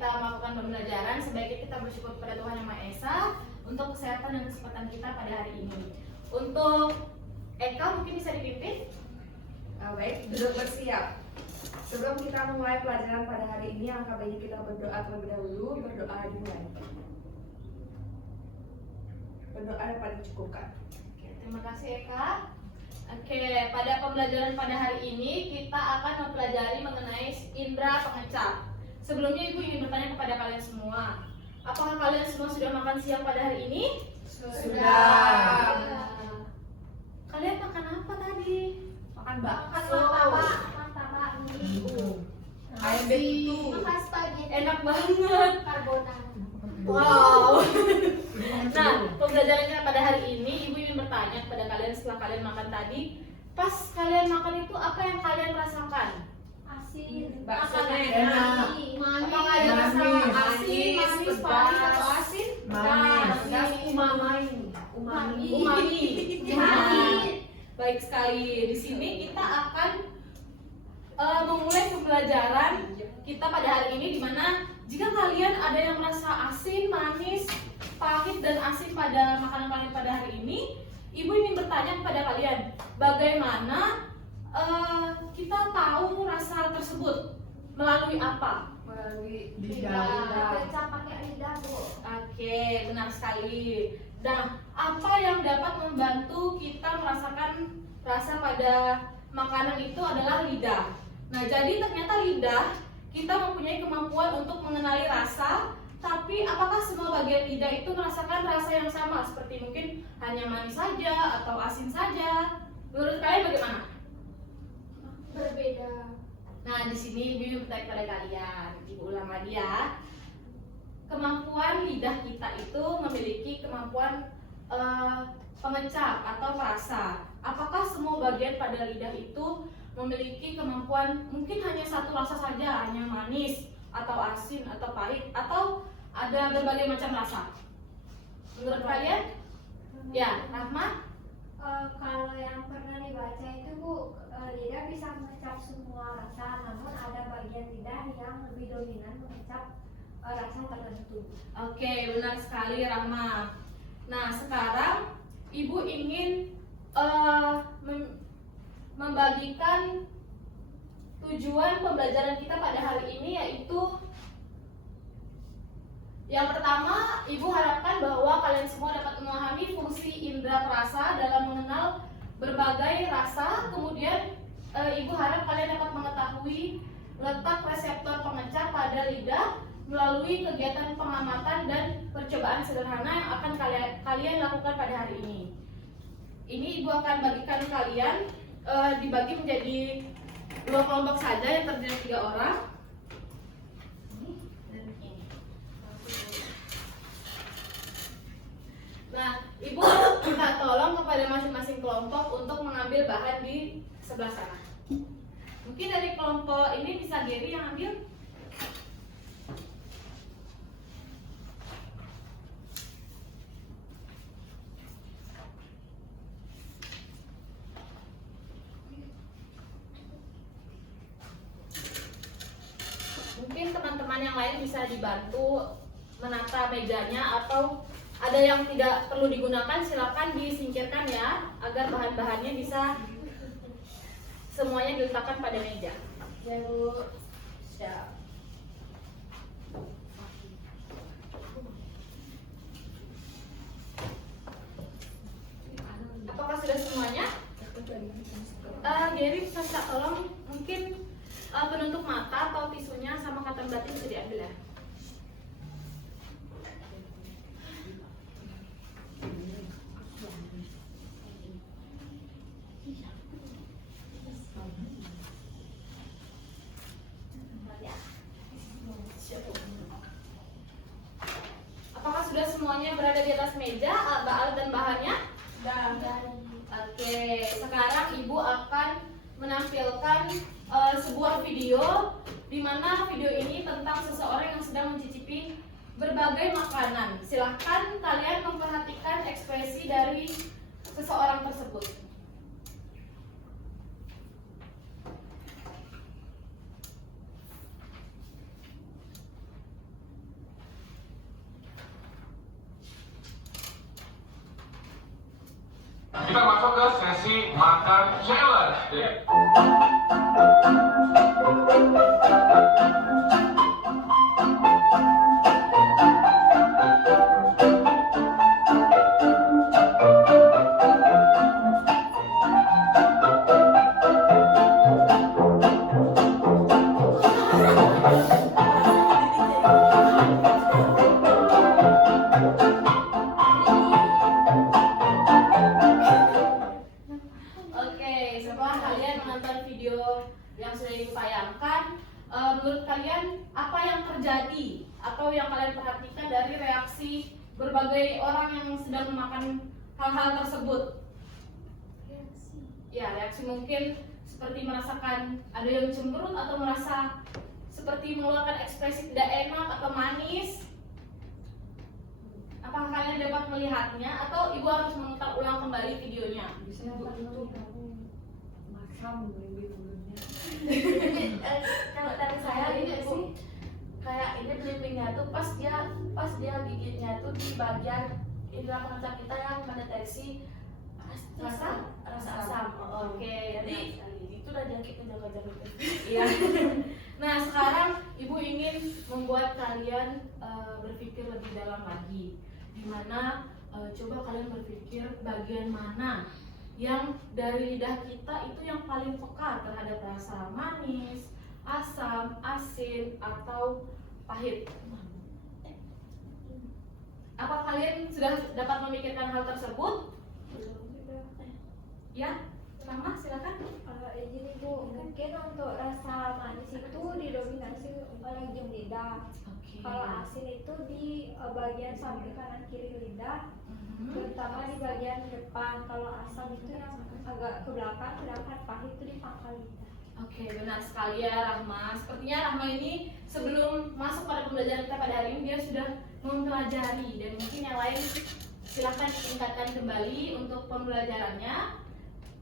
kita melakukan pembelajaran, sebaiknya kita bersyukur kepada Tuhan Yang Maha Esa untuk kesehatan dan kesempatan kita pada hari ini. Untuk Eka mungkin bisa dipimpin. Baik, duduk bersiap. Sebelum kita memulai pelajaran pada hari ini, alangkah baiknya kita berdoa terlebih dahulu. Berdoa dimulai. Berdoa dapat dicukupkan. Oke, terima kasih Eka. Oke, pada pembelajaran pada hari ini kita akan mempelajari mengenai indera pengecap. Sebelumnya Ibu ingin bertanya kepada kalian semua, apakah kalian semua sudah makan siang pada hari ini? Sudah. Kalian makan apa tadi? Makan bakso. Ayam betu. Makan spaghetti. Enak banget. Carbonara. Wow. Nah, pembelajaran kita pada hari ini, Ibu ingin bertanya kepada kalian setelah kalian makan tadi, pas kalian makan itu apa yang kalian rasakan? Asin. Baksonya enak. Apakah ada rasa asin, manis, pahit atau asin? Pedas, umami. Umami. Baik sekali. Di sini kita akan memulai pembelajaran kita pada hari ini, di mana jika kalian ada yang merasa asin, manis, pahit, dan asin pada makanan kalian pada hari ini, Ibu ingin bertanya kepada kalian, bagaimana kita tahu rasa tersebut? Melalui apa? Melalui Lidah. Kecap pakai lidah, Bu. Oke, benar sekali. Nah, apa yang dapat membantu kita merasakan rasa pada makanan itu adalah lidah. Nah, jadi ternyata lidah kita mempunyai kemampuan untuk mengenali rasa, tapi apakah semua bagian lidah itu merasakan rasa yang sama? Seperti mungkin hanya manis saja atau asin saja. Menurut kalian bagaimana? Berbeda. Nah, di sini Ibu bertanya kepada kalian. Ibu ulang lagi ya. Kemampuan lidah kita itu memiliki kemampuan pengecap atau perasa. Apakah semua bagian pada lidah itu memiliki kemampuan mungkin hanya satu rasa saja, hanya manis atau asin atau pahit, atau ada berbagai macam rasa? Menurut kalian? Ya, Rahma? Kalau yang pernah dibaca itu, Bu, lidah bisa mengecap semua rasa, namun ada bagian lidah yang lebih dominan mengecap rasa tertentu. Oke, benar sekali Rahma. Nah, sekarang Ibu ingin membagikan tujuan pembelajaran kita pada hari ini, yaitu yang pertama, Ibu harapkan bahwa kalian semua dapat memahami fungsi indera perasa dalam mengenal berbagai rasa. Kemudian Ibu harap kalian dapat mengetahui letak reseptor pengecap pada lidah melalui kegiatan pengamatan dan percobaan sederhana yang akan kalian lakukan pada hari ini. Ini Ibu akan bagikan kalian dibagi menjadi 2 kelompok saja yang terdiri dari 3 orang. Ini dan ini. Nah, Ibu minta tolong kepada masing-masing kelompok untuk mengambil bahan di sebelah sana. Mungkin dari kelompok ini bisa Gary yang ambil. Mungkin teman-teman yang lain bisa dibantu menata mejanya, atau ada yang tidak perlu digunakan silakan disingkirkan ya, agar bahan-bahannya bisa semuanya diletakkan pada meja. Ya, Bu. Siap. Apakah sudah semuanya? Gary bisa minta tolong mungkin penutup mata atau tisunya sama cotton buddy bisa diambil ya. Apakah sudah semuanya berada di atas meja, alat dan bahannya? Oke, sekarang Ibu akan menampilkan sebuah video, di mana video ini tentang seseorang yang sedang mencicipi berbagai makanan. Silahkan kalian memperhatikan ekspresi dari seseorang tersebut. Kita masuk ke sesi makan challenge. Oke, setelah kalian menonton video yang sudah Ibu tayangkan, menurut kalian apa yang terjadi atau yang kalian perhatikan dari reaksi berbagai orang yang sedang memakan hal-hal tersebut? Ya, reaksi mungkin seperti merasakan ada yang cemberut atau merasa seperti mengeluarkan ekspresi tidak enak atau manis. Apakah kalian dapat melihatnya atau Ibu harus memutar ulang kembali videonya? Bisa masam lebih dulunya. Kalau dari saya ini Bu, kayak ini blippingnya tuh pas dia gigitnya tuh di bagian indera pengenca kita yang mendeteksi rasa asam. Oke, Jadi itu udah dia kita jaga-jaga. iya. Nah, sekarang Ibu ingin membuat kalian berpikir lebih dalam lagi. Dimana coba kalian berpikir bagian mana yang dari lidah kita itu yang paling peka terhadap rasa manis, asam, asin, atau pahit. Apa kalian sudah dapat memikirkan hal tersebut? Ya, Rama silakan. Izin Ibu, mungkin untuk rasa manis itu didominasi oleh ujung lidah. Oke. Kalau asin itu di bagian samping kanan kiri lidah, terutama di bagian depan. Kalau asam itu yang agak ke belakang, sedangkan pahit itu di pangkal lidah. Oke, benar sekali ya Rahma. Sepertinya Rahma ini sebelum masuk pada pembelajaran kita pada hari ini dia sudah mempelajari, dan mungkin yang lain silahkan tingkatkan kembali untuk pembelajarannya.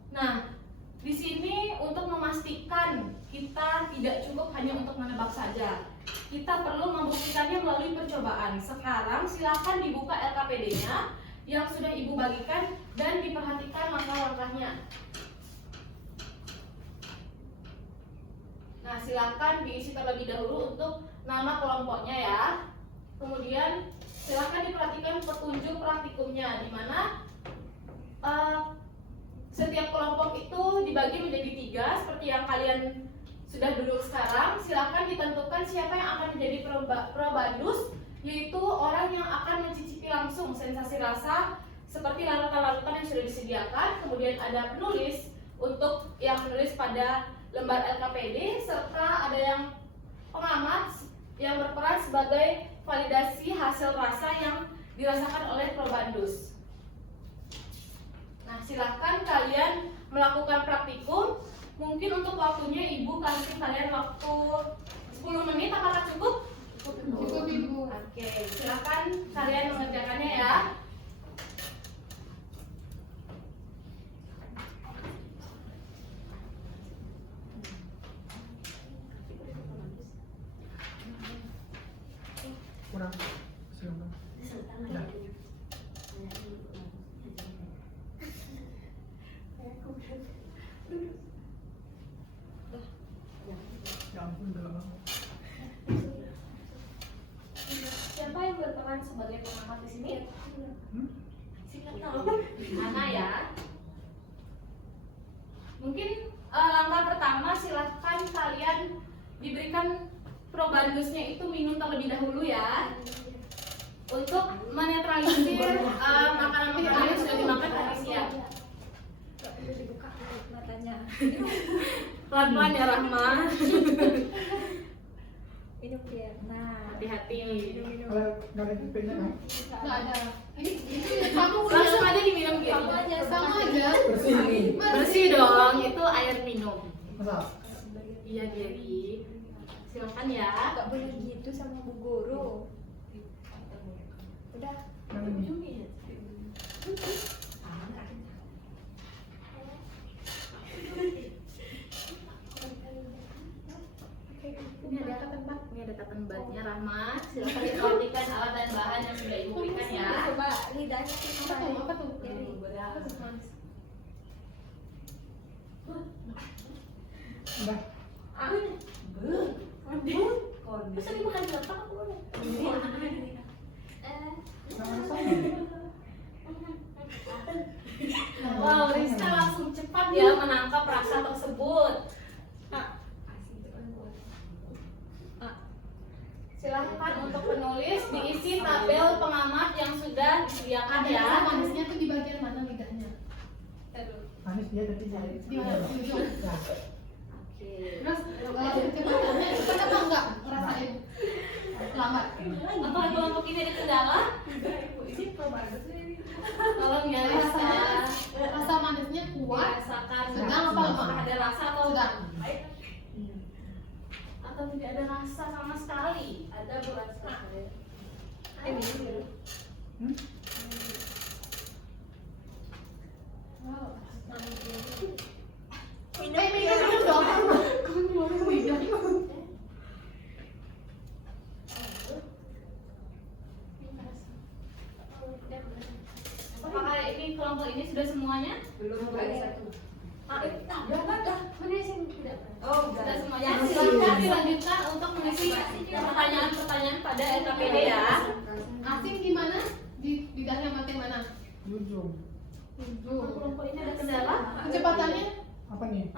Nah, di sini untuk memastikan kita tidak cukup hanya untuk menebak saja. Kita perlu membuktikannya melalui percobaan. Sekarang silakan dibuka LKPD-nya yang sudah Ibu bagikan dan diperhatikan langkah-langkahnya. Nah, silakan diisi terlebih dahulu untuk nama kelompoknya ya. Kemudian silakan diperhatikan petunjuk praktikumnya, di mana setiap kelompok itu dibagi menjadi 3 seperti yang kalian sudah duduk sekarang. Silakan ditentukan siapa yang akan menjadi probandus, yaitu orang yang akan mencicipi langsung sensasi rasa seperti larutan-larutan yang sudah disediakan. Kemudian ada penulis untuk yang menulis pada lembar LKPD, serta ada yang pengamat yang berperan sebagai validasi hasil rasa yang dirasakan oleh probandus. Nah, silahkan kalian melakukan praktikum. Mungkin untuk waktunya Ibu kasih kalian waktu 10 menit, apakah cukup? Cukup Ibu. Oke, silahkan kalian mengerjakannya ya. Kurang ya. Ya ampun, udah lama. Siapa yang berperan sebagai pengamat di sini? Singkat tahu. Ana ya. Mungkin langkah pertama silahkan kalian diberikan probandusnya itu minum terlebih dahulu ya, untuk menetralisir makanan-makanan yang sudah dimakan tadi siang. Gak perlu dibuka matanya. Pelan-pelan ya Rahma. Minum dia. Nah, Hati-hati. minum. Kalau nggak ada tipenya kan? Nggak ada. Ini kamu Langsung aja diminum Sama gitu. aja, sama aja. Bersih nih. Bersih dong, itu air minum. Masa? Iya Geri. Silakan ya. Gak boleh gitu sama Bu Guru. Udah. Yang ini. Ini ada tempat, ini ada tata tembatnya Rahma. Silakan diperhatikan alat dan bahan yang sudah Ibu berikan ya. Coba lidahnya kita. Apa tuh? Jadi, Udah. Masa dimakan di otak aku? Wow, Rizka langsung cepat ya menangkap rasa tersebut. Silahkan untuk penulis diisi tabel pengamat yang sudah disediakan ya. Rasa manisnya tuh di bagian mana lidahnya? Manis dia tapi jadi. Di ujung. Ya. Terus kecepatannya cepat apa enggak ngerasain? Lambat. Apa kelompok ini ada kendala? Tolong ya Rizka. Rasa manisnya kuat, Dirasakan sedang apa lemah? ada rasa atau Sedang. atau tidak ada rasa sama sekali? Ada berasa. Hmm? Minum dong. Apakah ini kelompok ini sudah semuanya? Belum ada satu. Sudah semuanya. Silakan dilanjutkan untuk mengisi pertanyaan-pertanyaan pada LKPD ya. Asing gimana? Di lidahnya bagian mana? Ujung. Ujung. Kelompok ini ada kendala? Kecepatannya Apa nih?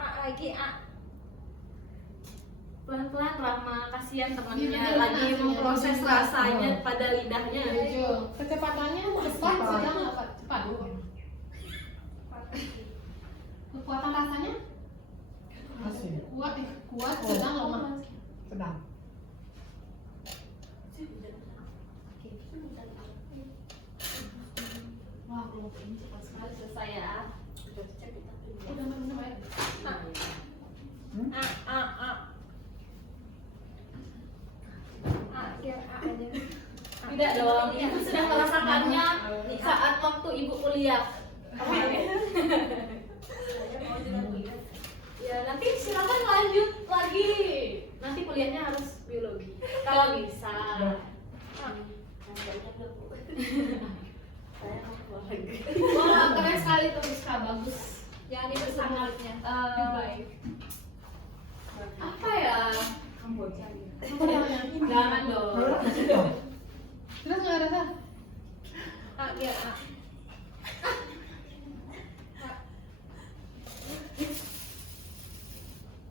Pelan-pelan Rahma, kasihan temannya Iya, lagi benar, memproses iya. rasanya pada lidahnya. ujung. Kecepatannya cepat, sedang apa? Cepat. Kekuatan rasanya Asin. kuat, sedang, lemah. Sedang. Wah, kelompok ini cepat sekali selesai ya. Udah minum air. Tidak dong, ibu sudah merasakannya saat waktu ibu kuliah. Ya nanti silakan lanjut lagi. Nanti kuliahnya harus biologi. Kalau bisa. Wah, keren sekali tuh Rizka, bagus. Yang ini bersamanya. Apa ya? Jangan. Jangan dong. Terus nggak rasa?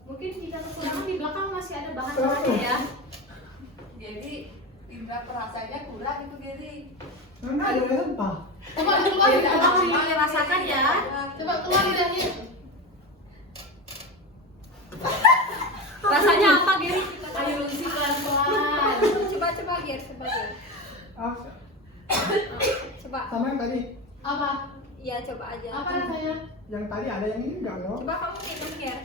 Mungkin jika kekurangan di belakang masih ada bahan-bahannya ya. Jadi indra perasanya kurang itu jadi. Enggak ada rempah. Coba keluar lidahnya. Tolong dirasakan ya. Coba keluar lidahnya. Rasanya apa, Giri? Ayo isi pelan-pelan. Coba Ger, coba Ger. Ah, Coba. sama yang tadi. Apa? Iya, coba aja. Apa rasanya? Yang tadi ada yang ini enggak loh? Coba kamu minum Ger.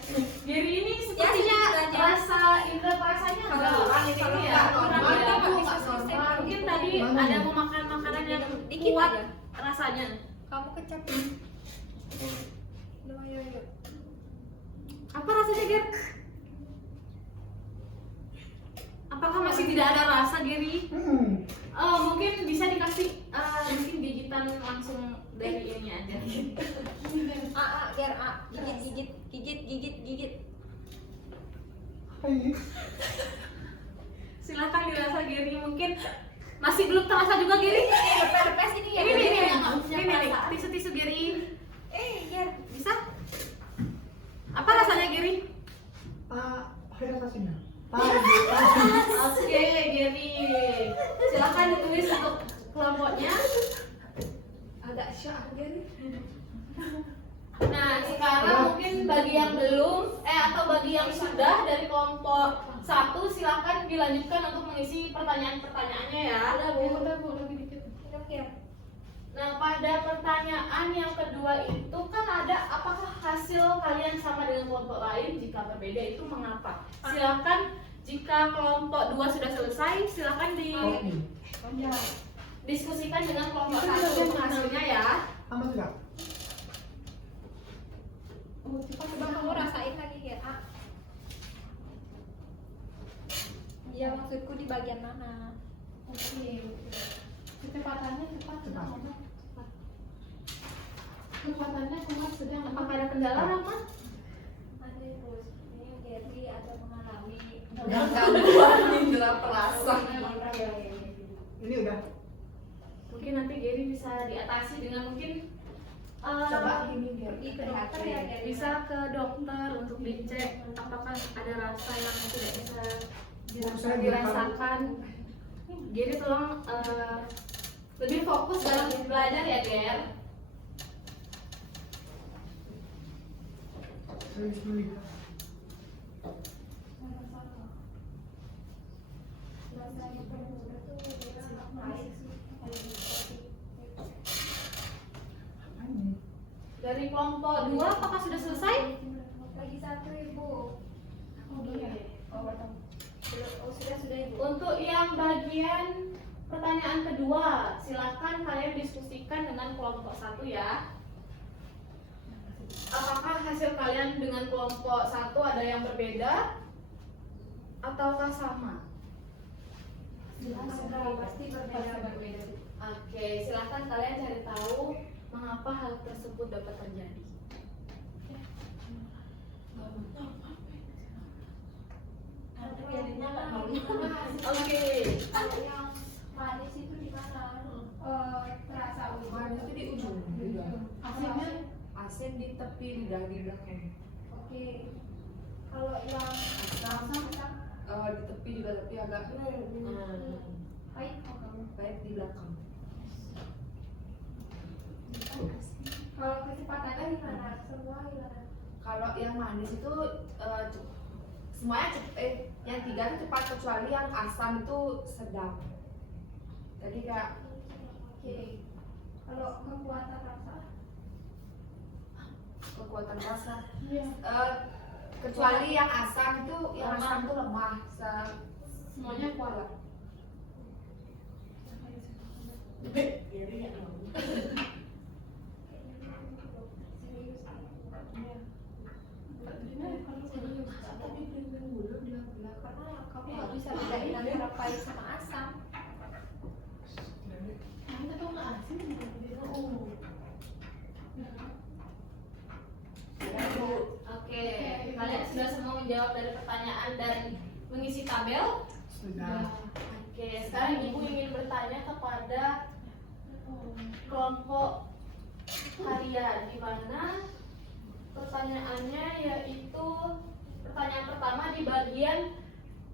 Giri ini Ya, sepertinya sedikit aja. rasa indra perasanya agak kurang ini ya. nggak Kurang normal, ya. nggak bisa selesai. Mungkin tadi Mana ada nih? memakan makanan yang Dikit kuat aja. rasanya. Kamu kecap. Ayo. Apa rasanya, Ger? Apakah masih tidak ada rasa, Giri? Mungkin bisa dikasih mungkin gigitan langsung dari ini aja. Ger, gigit. Apa ini? Silakan dirasa, Giri. Mungkin masih belum terasa juga, Giri. Perpes ini ya. Ini tisu-tisu, Giri. Ger. Bisa? Apa rasanya, Giri? Pakai rasa sini. Oke, Giri. Silakan ditulis untuk kelompoknya. Agak syah jadi. Nah, sekarang mungkin bagi yang belum atau bagi yang sudah dari kelompok 1 silakan dilanjutkan untuk mengisi pertanyaan-pertanyaannya ya. Udah bu, lebih dikit. Minum Ger. Nah, pada pertanyaan yang kedua itu kan ada apakah hasil kalian sama dengan kelompok lain? Jika berbeda itu mengapa? Silakan jika kelompok 2 sudah selesai, silakan diskusikan dengan kelompok 1 hasilnya ya. Sama juga. Coba kamu rasain lagi Ger. Iya, maksudku di bagian mana? Oke. Kecepatannya cepat, sedang, lemah. Kekuatannya kuat, sedang, lemah. Apakah ada kendala, Rahma? Gary ada mengalami gangguan indera perasa. Ini udah. Mungkin nanti Gary bisa diatasi dengan mungkin Coba ini biar di ke dokter ya Gary. bisa ke dokter untuk dicek apakah ada rasa yang tidak bisa Saya dirasakan. Gary tolong lebih fokus dalam belajar ya Ger. Saya sulit. Dari kelompok 2 apakah sudah selesai? Lagi satu Ibu. Sudah Ibu. Untuk yang bagian pertanyaan kedua, silakan kalian diskusikan dengan kelompok 1 ya. Apakah hasil kalian dengan kelompok 1 ada yang berbeda ataukah sama? Pasti berbeda. Oke, silakan kalian cari tahu mengapa hal tersebut dapat terjadi. Oke. Kalau yang manis itu di mana? Terasa Manis itu di ujung. Hasilnya Asin di tepi lidah di belakang. Oke. Kalau yang Asam di tepi juga tapi agak pahit kok kamu. baik di belakang. Kalau kecepatannya gimana? Semua gimana? Kalau yang manis itu semuanya yang 3 itu cepat kecuali yang asam itu sedang. Jadi kayak Oke. Kalau kekuatan rasa? kekuatan rasa. Iya. Kecuali yang asam itu lemah. Semuanya kuat. Karena kamu nggak bisa bedain antara pahit sama asam. Pahit atau nggak asin? Oke, kalian sudah semua menjawab dari pertanyaan dan mengisi tabel? Sudah. Oke, sekarang Ibu ingin bertanya kepada kelompok harian, di mana pertanyaannya yaitu pertanyaan pertama di bagian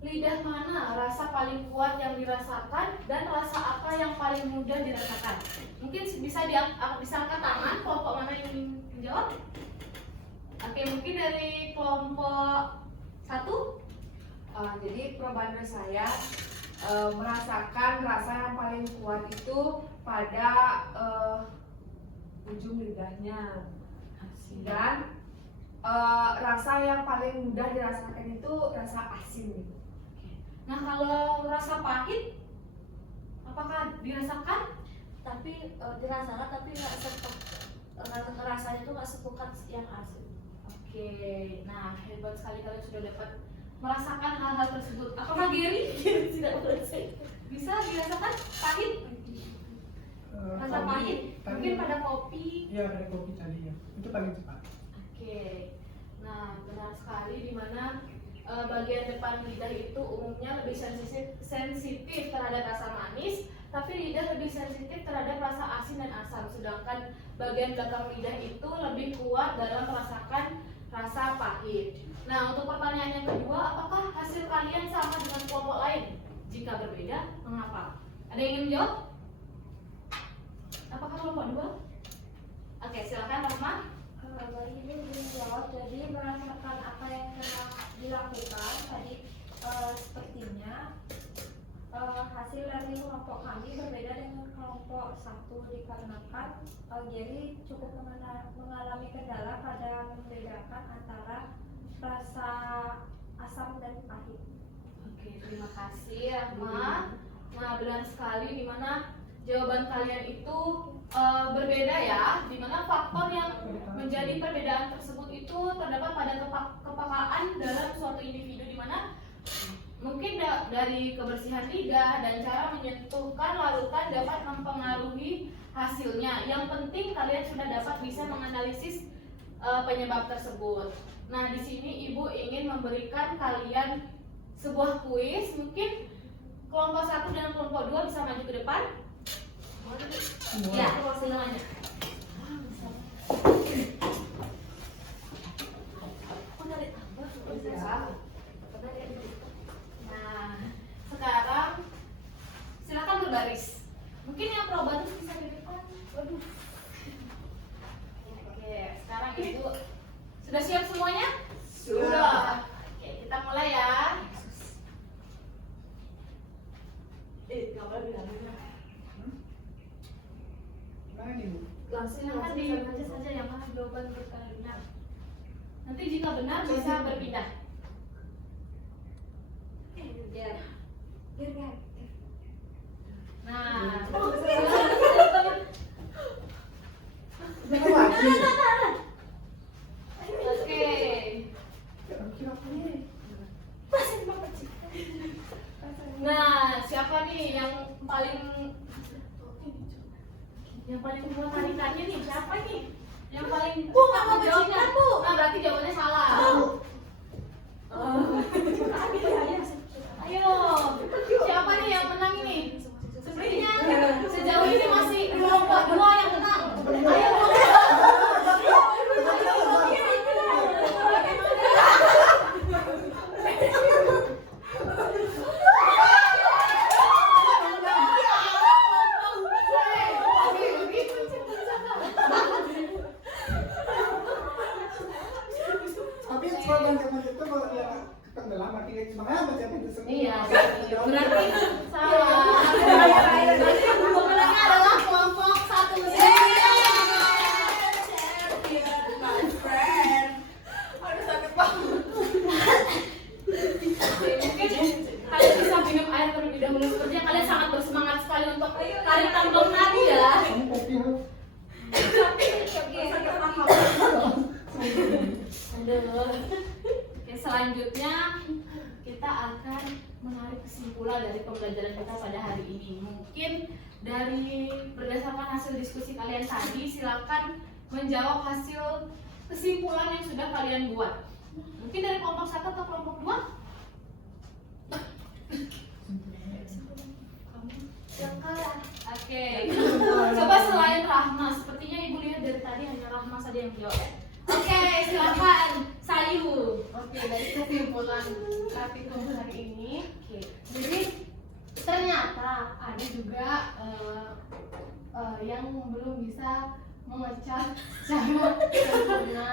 lidah mana rasa paling kuat yang dirasakan dan rasa apa yang paling mudah dirasakan. Mungkin bisa angkat tangan kelompok mana yang ingin menjawab? Oke, mungkin dari kelompok 1. Jadi probanden saya merasakan rasa yang paling kuat itu pada ujung lidahnya, dan rasa yang paling mudah dirasakan itu rasa asin. Nah, kalau rasa pahit apakah dirasakan? Tapi dirasakan tapi nggak sepekat, rasanya itu nggak sepekat yang asin. Oke, nah hebat sekali kalian sudah dapat merasakan hal-hal tersebut. Apakah Gary tidak selesai? Bisa dirasakan pahit? Rasa pahit? Mungkin pada kopi. Iya, pada kopi tadi ya. Itu paling cepat. Oke, nah benar sekali di mana bagian depan lidah itu umumnya lebih sensitif terhadap rasa manis, tapi lidah lebih sensitif terhadap rasa asin dan asam. Sedangkan bagian belakang lidah itu lebih kuat dalam merasakan rasa pahit. Nah, untuk pertanyaan yang kedua, apakah hasil kalian sama dengan kelompok lain? Jika berbeda, mengapa? Ada yang ingin menjawab? Apakah kelompok 2? Oke, silakan Rahma. Bagi ini belum jawab, jadi merasakan apa yang telah dilakukan tadi sepertinya hasil dari kelompok kami berbeda dengan kelompok 1 dikarenakan Gary cukup mengalami kendala pada membedakan antara rasa asam dan pahit. Oke, terima kasih Rahma. Nah, benar sekali di mana jawaban kalian itu berbeda ya, di mana faktor yang menjadi perbedaan tersebut itu terdapat pada kepekaan dalam suatu individu, di mana mungkin dari kebersihan lidah dan cara menyentuhkan larutan dapat mempengaruhi hasilnya. Yang penting kalian sudah dapat bisa menganalisis penyebab tersebut. Nah, di sini Ibu ingin memberikan kalian sebuah kuis. Mungkin kelompok 1 dan kelompok 2 bisa maju ke depan. Semua. Ya, semuanya. Nah, sekarang silakan berbaris. Mungkin yang probatus bisa di depan. Waduh. Oke, sekarang Ibu sudah siap semuanya? Sudah. Oke, kita mulai ya. Gimana nih, Bu? Silakan dibaca saja yang mana jawaban benar. Nanti jika benar bisa berpindah. Nah, Jangan lagi. oke. Kira-kira apa nih? Nah, siapa nih yang paling buat tarikannya nih? Siapa nih? Yang paling nggak mau jawabnya? Nah, berarti jawabannya salah. Ayo, siapa nih yang menang ini? Sepertinya sejauh ini masih kelompok 2 yang menang. Ayo. Tapi slogan zaman itu kalau dia tenggelam artinya semangat baca pintu semua. Iya, berarti salah. Berarti pemenangnya adalah kelompok 1. Mungkin kalian bisa minum air terlebih dahulu. Sepertinya kalian sangat bersemangat sekali untuk tarik tambang tadi ya. Kamu kopi lu. Oke, selanjutnya kita akan menarik kesimpulan dari pembelajaran kita pada hari ini. Mungkin dari berdasarkan hasil diskusi kalian tadi, silakan menjawab hasil kesimpulan yang sudah kalian buat. Mungkin dari kelompok 1 atau kelompok 2? Oke. Coba selain Rahma, sepertinya Ibu lihat dari tadi hanya Rahma saja yang jawab. Oke, silakan Sayu. Oke, dari kesimpulan praktikum hari ini, jadi ternyata ada juga yang belum bisa mengecat secara sempurna.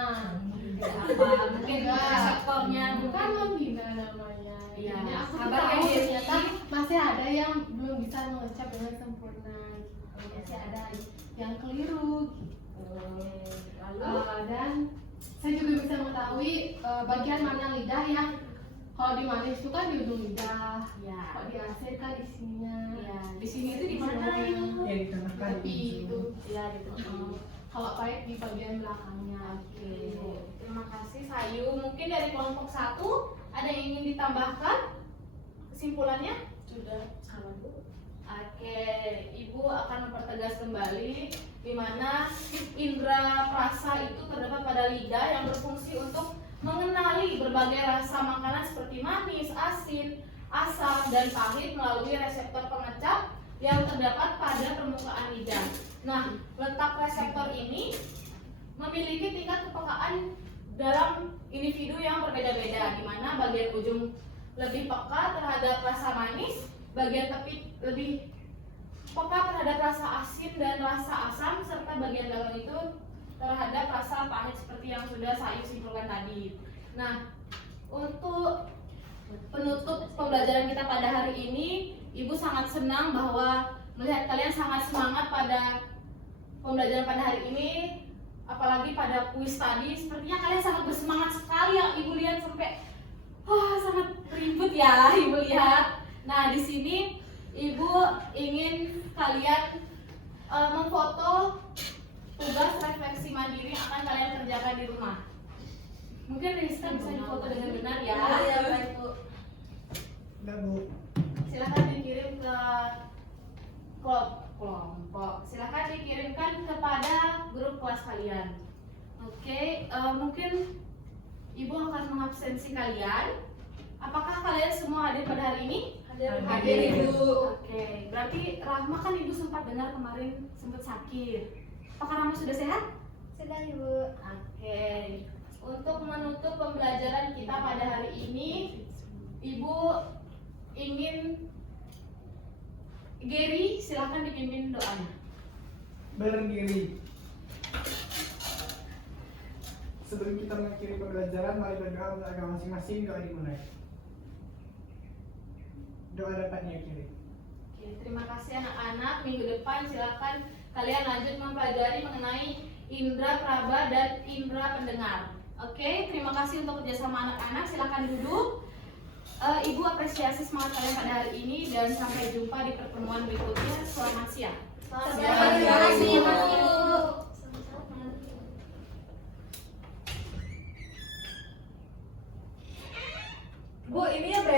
Apa? Mungkin reseptornya Bukan membina namanya. Iya. Jadi aku Sabar tahu ya, ternyata masih ada yang belum bisa mengucap dengan sempurna. Gitu. Masih ada yang keliru. Gitu. Dan saya juga bisa mengetahui bagian mana lidah yang kalau di manis itu kan di ujung lidah. Ya. Kalau di asin kan di sininya. Ya, di sini itu di mana Ibu? Ya ditengahkan. Tapi itu Ya, di tengah. kalau pahit di bagian belakangnya. Oke, terima kasih Sayu. Mungkin dari kelompok 1 ada yang ingin ditambahkan kesimpulannya? Sudah sama Bu. Oke, Ibu akan mempertegas kembali di mana indera perasa itu terdapat pada lidah yang berfungsi untuk mengenali berbagai rasa makanan seperti manis, asin, asam, dan pahit melalui reseptor pengecap yang terdapat pada permukaan lidah. Nah, letak reseptor ini memiliki tingkat kepekaan dalam individu yang berbeda-beda, di mana bagian ujung lebih peka terhadap rasa manis, bagian tepi lebih peka terhadap rasa asin dan rasa asam, serta bagian dalam itu terhadap rasa pahit seperti yang sudah saya simpulkan tadi. Nah, untuk penutup pembelajaran kita pada hari ini, Ibu sangat senang bahwa melihat kalian sangat semangat pada pembelajaran pada hari ini, apalagi pada kuis tadi. Sepertinya kalian sangat bersemangat sekali yang Ibu lihat sampai sangat ribut ya Ibu lihat. Nah, di sini Ibu ingin kalian memfoto tugas refleksi mandiri yang akan kalian kerjakan di rumah. Mungkin Rizka bisa difoto dengan benar ya. Ya, baik Bu. Udah, Bu. Silahkan dikirim ke kelompok. Silahkan dikirimkan kepada grup kelas kalian. Oke, mungkin Ibu akan mengabsensi kalian. Apakah kalian semua hadir pada hari ini? Hadir, Ibu. Oke, berarti Rahma kan Ibu sempat dengar kemarin sempat sakit. Apakah Rahma sudah sehat? Sudah Ibu. Oke. Untuk menutup pembelajaran kita pada hari ini, Ibu ingin Gary, silahkan dipimpin doanya. Berdiri. Sebelum kita mengakhiri pembelajaran, mari berdoa untuk agama masing-masing. Doa dimulai. Doa dapat diakhiri. Oke, terima kasih anak-anak. Minggu depan silakan kalian lanjut mempelajari mengenai indera praba dan indera pendengar. Oke, terima kasih untuk kerjasama anak-anak. Silakan duduk. Ibu apresiasi semangat kalian pada hari ini dan sampai jumpa di pertemuan berikutnya. Selamat siang. Selamat Terima kasih, Ibu.